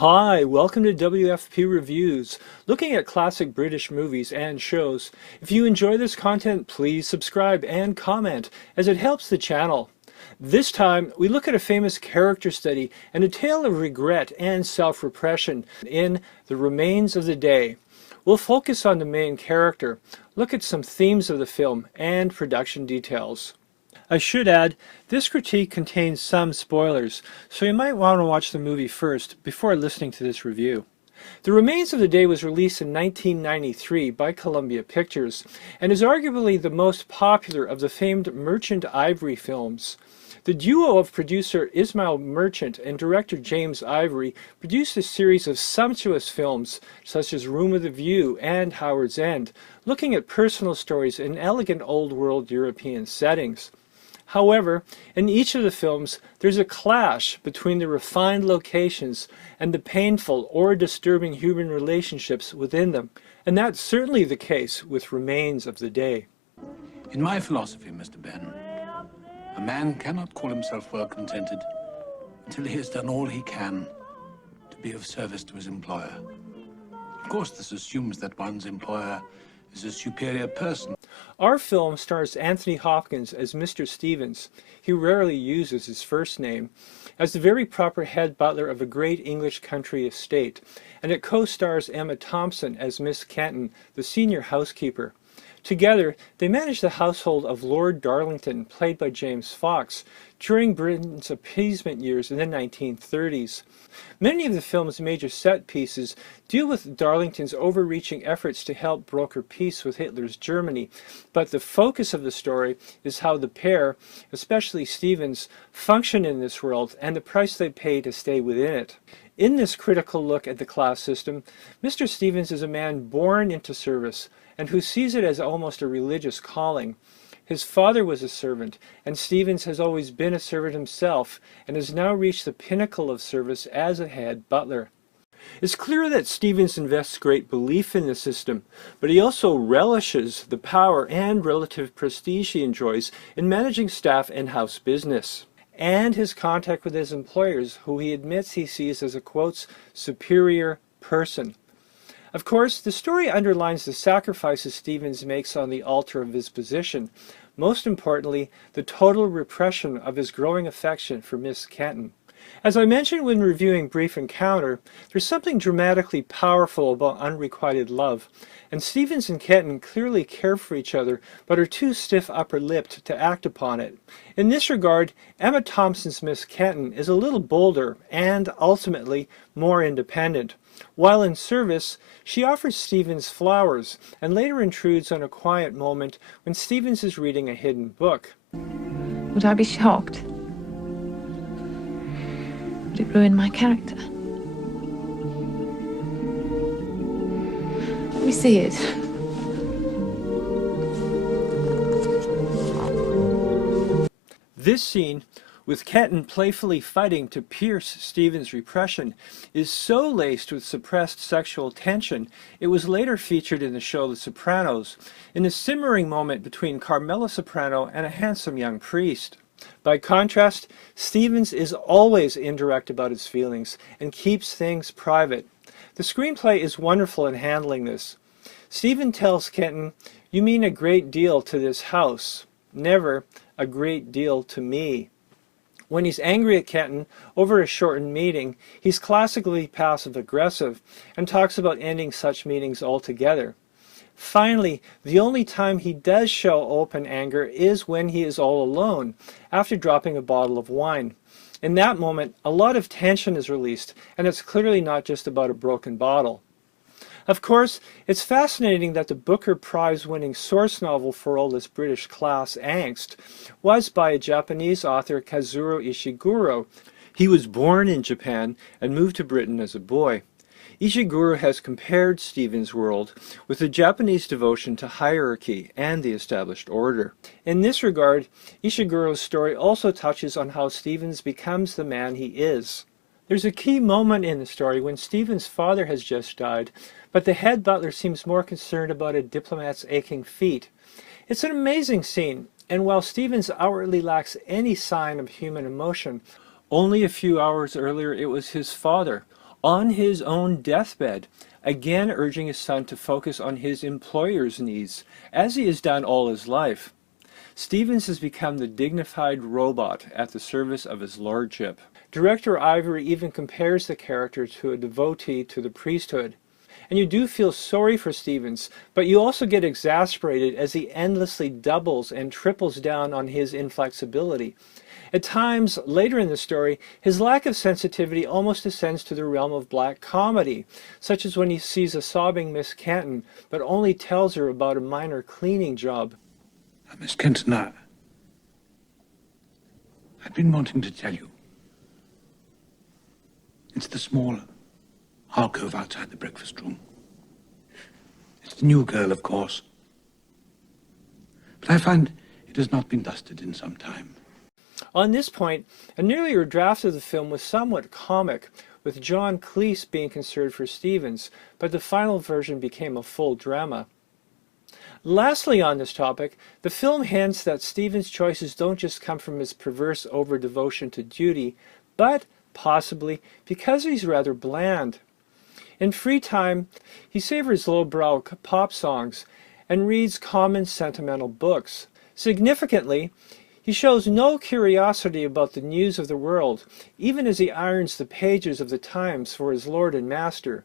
Hi, welcome to WFP Reviews, looking at classic British movies and shows. If you enjoy this content, please subscribe and comment, as it helps the channel. This time, we look at a famous character study and a tale of regret and self-repression in The Remains of the Day. We'll focus on the main character, look at some themes of the film, and production details. I should add, this critique contains some spoilers, so you might want to watch the movie first before listening to this review. The Remains of the Day was released in 1993 by Columbia Pictures and is arguably the most popular of the famed Merchant Ivory films. The duo of producer Ismail Merchant and director James Ivory produced a series of sumptuous films such as Room with a View and Howard's End, looking at personal stories in elegant old-world European settings. However, in each of the films, there's a clash between the refined locations and the painful or disturbing human relationships within them, and that's certainly the case with Remains of the Day. In my philosophy, Mr. Ben, a man cannot call himself well-contented until he has done all he can to be of service to his employer. Of course, this assumes that one's employer is a superior person. Our film stars Anthony Hopkins as Mr. Stevens. He rarely uses his first name, as the very proper head butler of a great English country estate, and it co-stars Emma Thompson as Miss Kenton, the senior housekeeper. Together, they manage the household of Lord Darlington, played by James Fox, during Britain's appeasement years in the 1930s. Many of the film's major set pieces deal with Darlington's overreaching efforts to help broker peace with Hitler's Germany, but the focus of the story is how the pair, especially Stevens, function in this world and the price they pay to stay within it. In this critical look at the class system, Mr. Stevens is a man born into service and who sees it as almost a religious calling. His father was a servant, and Stevens has always been a servant himself and has now reached the pinnacle of service as a head butler. It's clear that Stevens invests great belief in the system, but he also relishes the power and relative prestige he enjoys in managing staff and house business, and his contact with his employers, who he admits he sees as a, quotes, superior person. Of course, the story underlines the sacrifices Stevens makes on the altar of his position, most importantly, the total repression of his growing affection for Miss Kenton. As I mentioned when reviewing Brief Encounter, there's something dramatically powerful about unrequited love, and Stevens and Kenton clearly care for each other, but are too stiff upper-lipped to act upon it. In this regard, Emma Thompson's Miss Kenton is a little bolder and, ultimately, more independent. While in service, she offers Stevens flowers and later intrudes on a quiet moment when Stevens is reading a hidden book. Would I be shocked? Would it ruin my character? Let me see it. This scene, with Kenton playfully fighting to pierce Stevens' repression, is so laced with suppressed sexual tension, it was later featured in the show The Sopranos, in a simmering moment between Carmela Soprano and a handsome young priest. By contrast, Stevens is always indirect about his feelings and keeps things private. The screenplay is wonderful in handling this. Stevens tells Kenton, "You mean a great deal to this house, never a great deal to me." When he's angry at Kenton over a shortened meeting, he's classically passive-aggressive and talks about ending such meetings altogether. Finally, the only time he does show open anger is when he is all alone, after dropping a bottle of wine. In that moment, a lot of tension is released, and it's clearly not just about a broken bottle. Of course, it's fascinating that the Booker Prize-winning source novel for all this British class angst was by a Japanese author, Kazuo Ishiguro. He was born in Japan and moved to Britain as a boy. Ishiguro has compared Stevens' world with the Japanese devotion to hierarchy and the established order. In this regard, Ishiguro's story also touches on how Stevens becomes the man he is. There's a key moment in the story when Stevens' father has just died, but the head butler seems more concerned about a diplomat's aching feet. It's an amazing scene, and while Stevens outwardly lacks any sign of human emotion, only a few hours earlier it was his father, on his own deathbed, again urging his son to focus on his employer's needs, as he has done all his life. Stevens has become the dignified robot at the service of his lordship. Director Ivory even compares the character to a devotee to the priesthood. And you do feel sorry for Stevens, but you also get exasperated as he endlessly doubles and triples down on his inflexibility. At times, later in the story, his lack of sensitivity almost descends to the realm of black comedy, such as when he sees a sobbing Miss Kenton, but only tells her about a minor cleaning job. Miss Kenton, I've been wanting to tell you. It's the small alcove outside the breakfast room. It's the new girl, of course. But I find it has not been dusted in some time. On this point, an earlier draft of the film was somewhat comic, with John Cleese being considered for Stevens, but the final version became a full drama. Lastly on this topic, the film hints that Stevens' choices don't just come from his perverse over-devotion to duty, but possibly because he's rather bland. In free time, he savors lowbrow pop songs and reads common sentimental books. Significantly, he shows no curiosity about the news of the world, even as he irons the pages of the Times for his lord and master.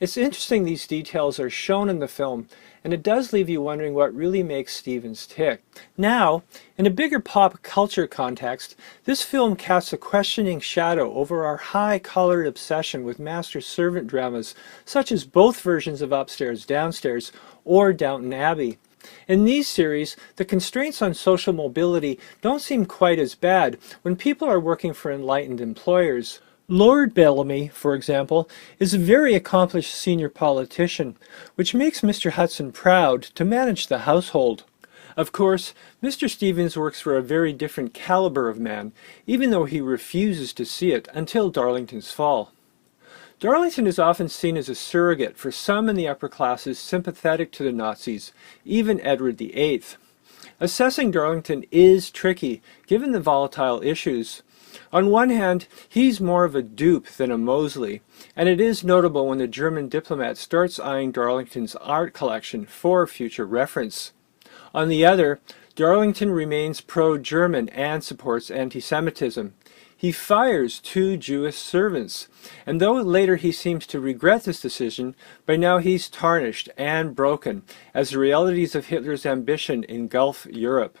It's interesting these details are shown in the film, and it does leave you wondering what really makes Stevens tick. Now, in a bigger pop culture context, this film casts a questioning shadow over our high-collared obsession with master-servant dramas, such as both versions of Upstairs, Downstairs, or Downton Abbey. In these series, the constraints on social mobility don't seem quite as bad when people are working for enlightened employers. Lord Bellamy, for example, is a very accomplished senior politician, which makes Mr. Hudson proud to manage the household. Of course, Mr. Stevens works for a very different caliber of man, even though he refuses to see it until Darlington's fall. Darlington is often seen as a surrogate for some in the upper classes sympathetic to the Nazis, even Edward VIII. Assessing Darlington is tricky, given the volatile issues. On one hand, he's more of a dupe than a Mosley, and it is notable when the German diplomat starts eyeing Darlington's art collection for future reference. On the other, Darlington remains pro-German and supports anti-Semitism. He fires 2 Jewish servants, and though later he seems to regret this decision, by now he's tarnished and broken as the realities of Hitler's ambition engulf Europe.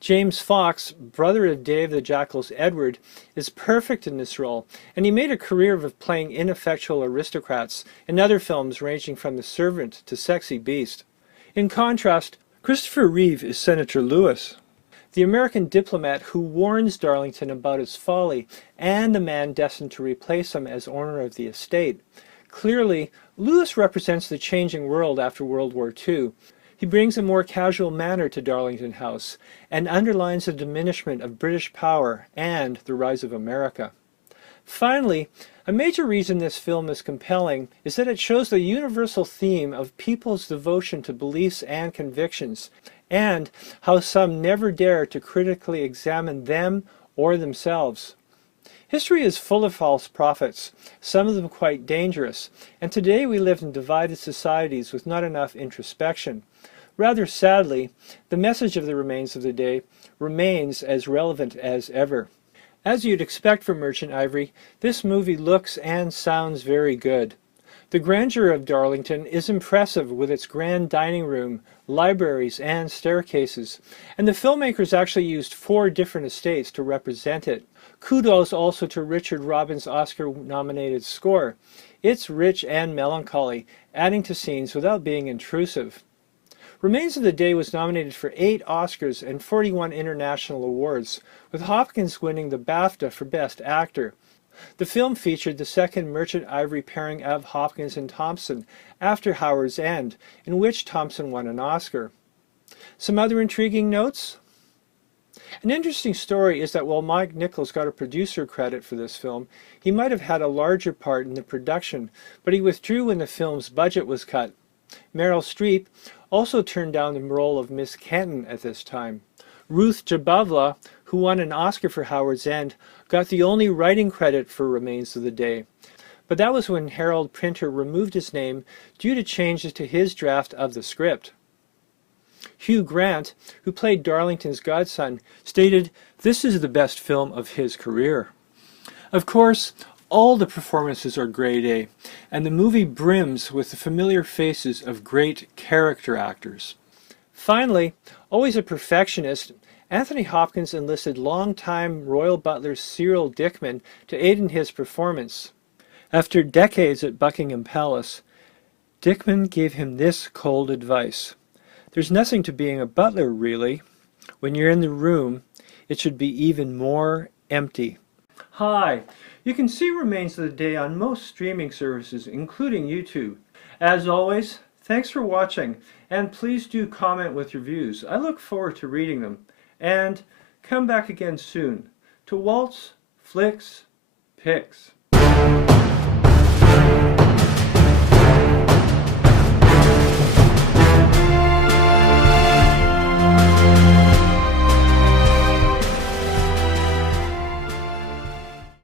James Fox, brother of Dave the Jackal's Edward, is perfect in this role, and he made a career of playing ineffectual aristocrats in other films ranging from The Servant to Sexy Beast. In contrast, Christopher Reeve is Senator Lewis, the American diplomat who warns Darlington about his folly and the man destined to replace him as owner of the estate. Clearly, Lewis represents the changing world after World War II. He brings a more casual manner to Darlington House and underlines the diminishment of British power and the rise of America. Finally, a major reason this film is compelling is that it shows the universal theme of people's devotion to beliefs and convictions, and how some never dare to critically examine them or themselves. History is full of false prophets, some of them quite dangerous, and today we live in divided societies with not enough introspection. Rather sadly, the message of the remains of the day remains as relevant as ever. As you'd expect from Merchant Ivory, this movie looks and sounds very good. The grandeur of Darlington is impressive with its grand dining room, libraries, and staircases, and the filmmakers actually used 4 different estates to represent it. Kudos also to Richard Robbins' Oscar-nominated score. It's rich and melancholy, adding to scenes without being intrusive. Remains of the Day was nominated for 8 Oscars and 41 international awards, with Hopkins winning the BAFTA for Best Actor. The film featured the second Merchant Ivory pairing of Hopkins and Thompson after Howard's End, in which Thompson won an Oscar. Some other intriguing notes? An interesting story is that while Mike Nichols got a producer credit for this film, he might have had a larger part in the production, but he withdrew when the film's budget was cut. Meryl Streep also turned down the role of Miss Kenton at this time. Ruth Jabavla, who won an Oscar for Howard's End, got the only writing credit for Remains of the Day. but that was when Harold Printer removed his name due to changes to his draft of the script. Hugh Grant, who played Darlington's godson, stated, "This is the best film of his career." Of course, all the performances are grade A, and the movie brims with the familiar faces of great character actors. Finally, always a perfectionist, Anthony Hopkins enlisted longtime royal butler Cyril Dickman to aid in his performance. After decades at Buckingham Palace, Dickman gave him this cold advice: "There's nothing to being a butler, really. When you're in the room, it should be even more empty." Hi, you can see Remains of the Day on most streaming services, including YouTube. As always, thanks for watching, and please do comment with your views. I look forward to reading them. And come back again soon to Waltz, Flicks, Picks.